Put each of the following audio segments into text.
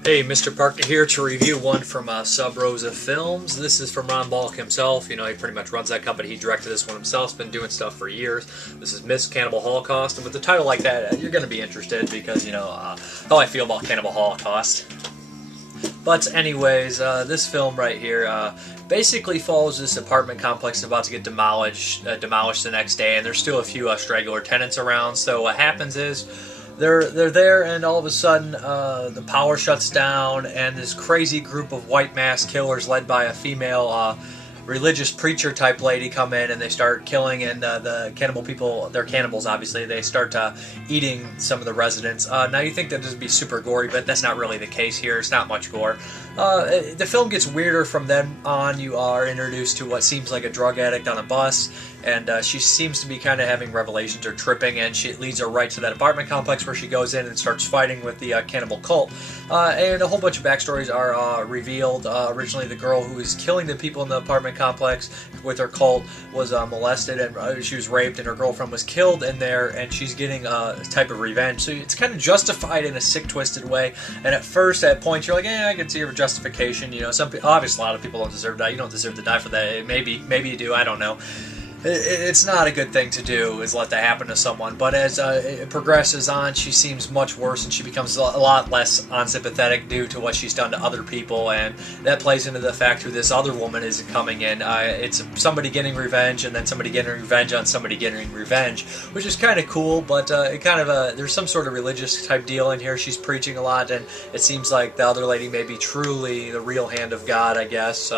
Hey, Mrparka here to review one from Sub Rosa Films. This is from Bonk himself. You know, he pretty much runs that company. He directed this one himself. He's been doing stuff for years. This is Cannibal Holocaust, and with a title like that, you're going to be interested because, you know, how I feel about Cannibal Holocaust. But anyways, this film right here basically follows this apartment complex about to get demolished the next day, and there's still a few straggler tenants around. So what happens is they're there, and all of a sudden the power shuts down, and this crazy group of white mask killers led by a female religious preacher type lady come in, and they start killing, and the cannibal people, they're cannibals obviously, they start eating some of the residents. Now you think that this would be super gory, but that's not really the case here. It's not much gore. The film gets weirder from then on. You are introduced to what seems like a drug addict on a bus, and she seems to be kind of having revelations or tripping, and it leads her right to that apartment complex where she goes in and starts fighting with the cannibal cult. And a whole bunch of backstories are revealed. Originally, the girl who was killing the people in the apartment complex with her cult was molested, and she was raped, and her girlfriend was killed in there, and she's getting a type of revenge. So it's kind of justified in a sick, twisted way. And at first, at points, you're like, I can see your justification. You know, obviously a lot of people don't deserve to die. You don't deserve to die for that. Maybe you do. I don't know. It's not a good thing to do, is let that happen to someone. But as it progresses on, she seems much worse, and she becomes a lot less unsympathetic due to what she's done to other people, and that plays into the fact who this other woman is coming in. It's somebody getting revenge, and then somebody getting revenge on somebody getting revenge, which is kind of cool. But it kind of there's some sort of religious type deal in here. She's preaching a lot, and it seems like the other lady may be truly the real hand of God, I guess.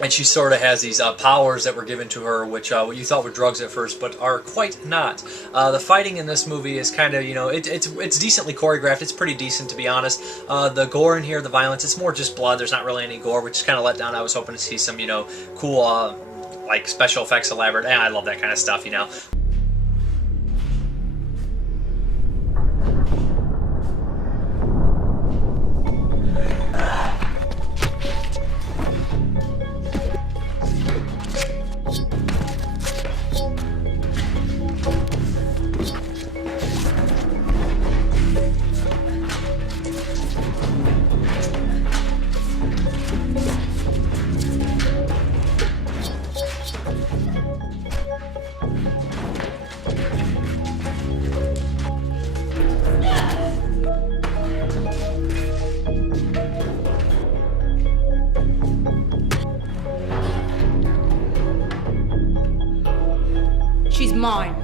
And she sort of has these powers that were given to her, which you thought were drugs at first, but are quite not. The fighting in this movie is kind of, you know, it's decently choreographed. It's pretty decent, to be honest. The gore in here, the violence, it's more just blood. There's not really any gore, which is kind of let down. I was hoping to see some, you know, cool, like special effects elaborate. I love that kind of stuff, you know. She's mine.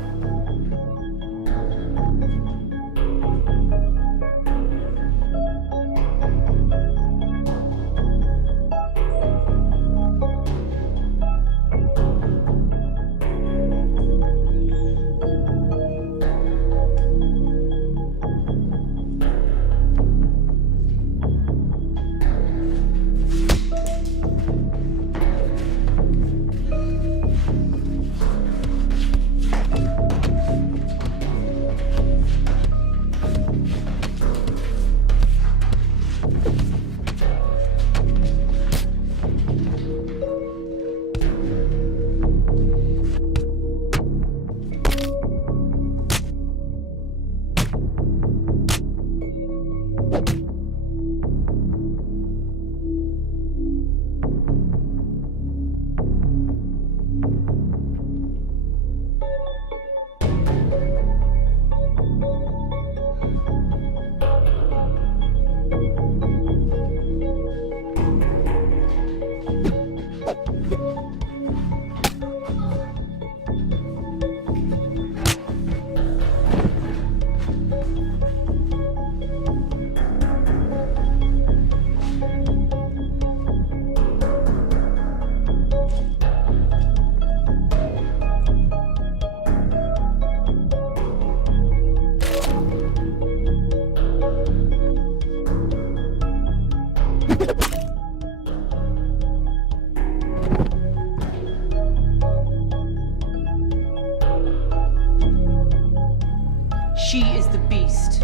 She is the beast.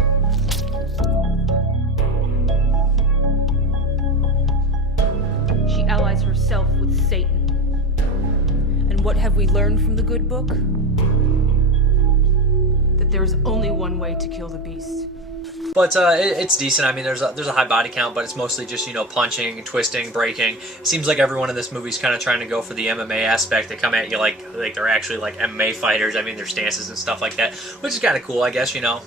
She allies herself with Satan. And what have we learned from the good book? That there is only one way to kill the beast. But it's decent. I mean, there's a high body count, but it's mostly just, you know, punching, twisting, breaking. It seems like everyone in this movie is kind of trying to go for the MMA aspect. They come at you like they're actually like MMA fighters. I mean, their stances and stuff like that, which is kind of cool, I guess. You know,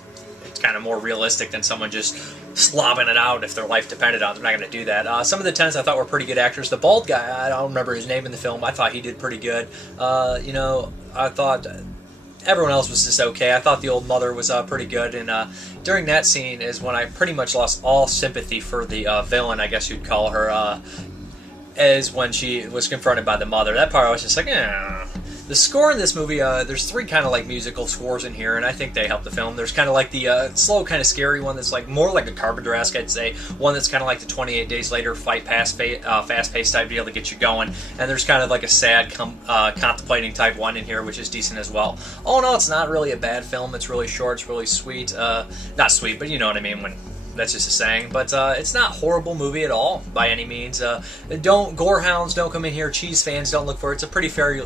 it's kind of more realistic than someone just slobbing it out if their life depended on it. They're not going to do that. Some of the tenants I thought were pretty good actors. The bald guy, I don't remember his name in the film. I thought he did pretty good. You know, I thought everyone else was just okay. I thought the old mother was pretty good, and during that scene is when I pretty much lost all sympathy for the villain, I guess you'd call her, is when she was confronted by the mother. That part I was just like, eh. The score in this movie, there's three kind of like musical scores in here, and I think they help the film. There's kind of like the slow, kind of scary one that's like more like a Carpenter-esque, I'd say. One that's kind of like the 28 Days Later fast-paced type deal to get you going. And there's kind of like a sad, contemplating type one in here, which is decent as well. All in all, it's not really a bad film. It's really short. It's really sweet. Not sweet, but you know what I mean when... That's just a saying, but it's not a horrible movie at all by any means. Don't gorehounds don't come in here. Cheese fans don't look for it. It's a pretty fair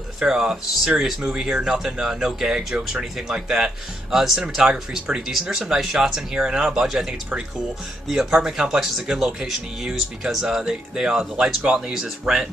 serious movie here. Nothing, no gag jokes or anything like that. The cinematography is pretty decent. There's some nice shots in here, and on a budget, I think it's pretty cool. The apartment complex is a good location to use because the lights go out and they use this red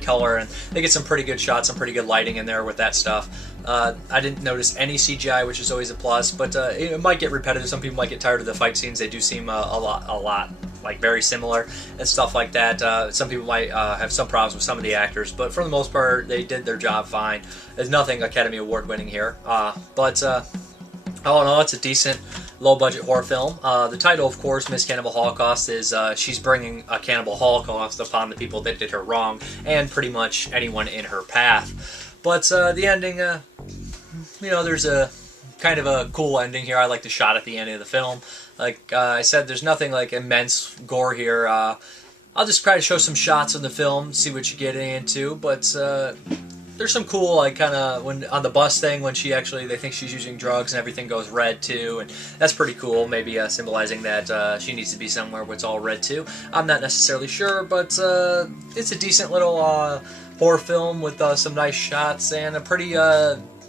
color, and they get some pretty good shots, some pretty good lighting in there with that stuff. I didn't notice any CGI, which is always a plus, but it might get repetitive. Some people might get tired of the fight scenes. They do seem a lot like very similar and stuff like that. Some people might have some problems with some of the actors, but for the most part, they did their job fine. There's nothing Academy Award winning here, but all in all, it's a decent low-budget horror film. The title, of course, Miss Cannibal Holocaust, is she's bringing a cannibal holocaust upon the people that did her wrong and pretty much anyone in her path. But the ending, you know, there's a kind of a cool ending here. I like the shot at the end of the film. Like I said, there's nothing like immense gore here. I'll just try to show some shots in the film, see what you get into. But there's some cool, like, kind of when on the bus thing when they think she's using drugs and everything goes red too, and that's pretty cool. Maybe symbolizing that she needs to be somewhere where it's all red too. I'm not necessarily sure, but it's a decent little horror film with some nice shots and a pretty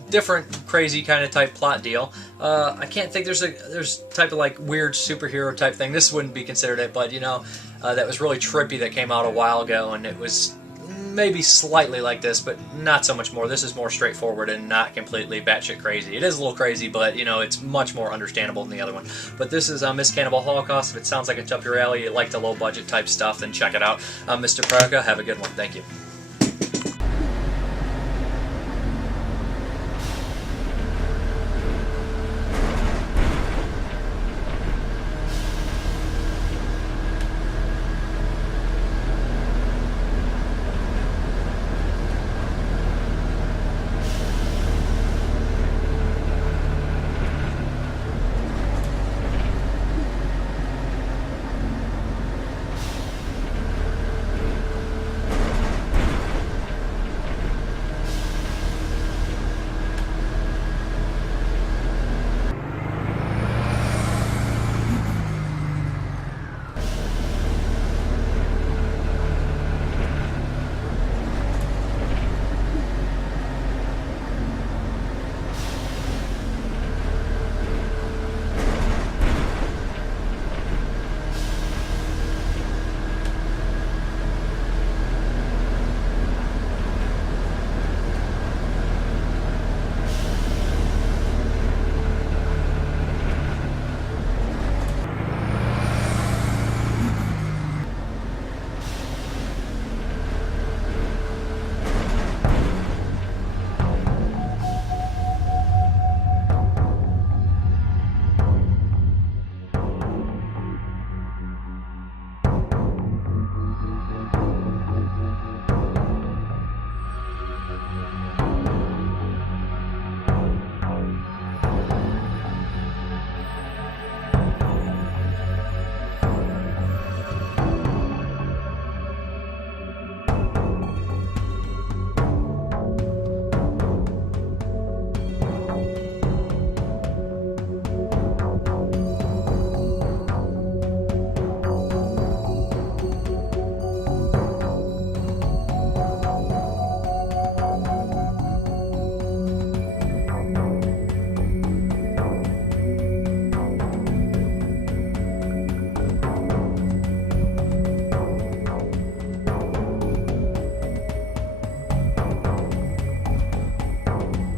different, crazy kind of type plot deal. I can't think there's type of like weird superhero type thing. This wouldn't be considered it, but you know, that was really trippy that came out a while ago, and it was maybe slightly like this, but not so much more. This is more straightforward and not completely batshit crazy. It is a little crazy, but you know, it's much more understandable than the other one. But this is Miss Cannibal Holocaust. If it sounds like it's up your alley, you like the low budget type stuff, then check it out. Mrparka, have a good one. Thank you.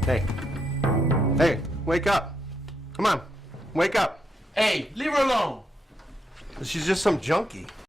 Hey. Hey, wake up. Come on, wake up. Hey, leave her alone. She's just some junkie.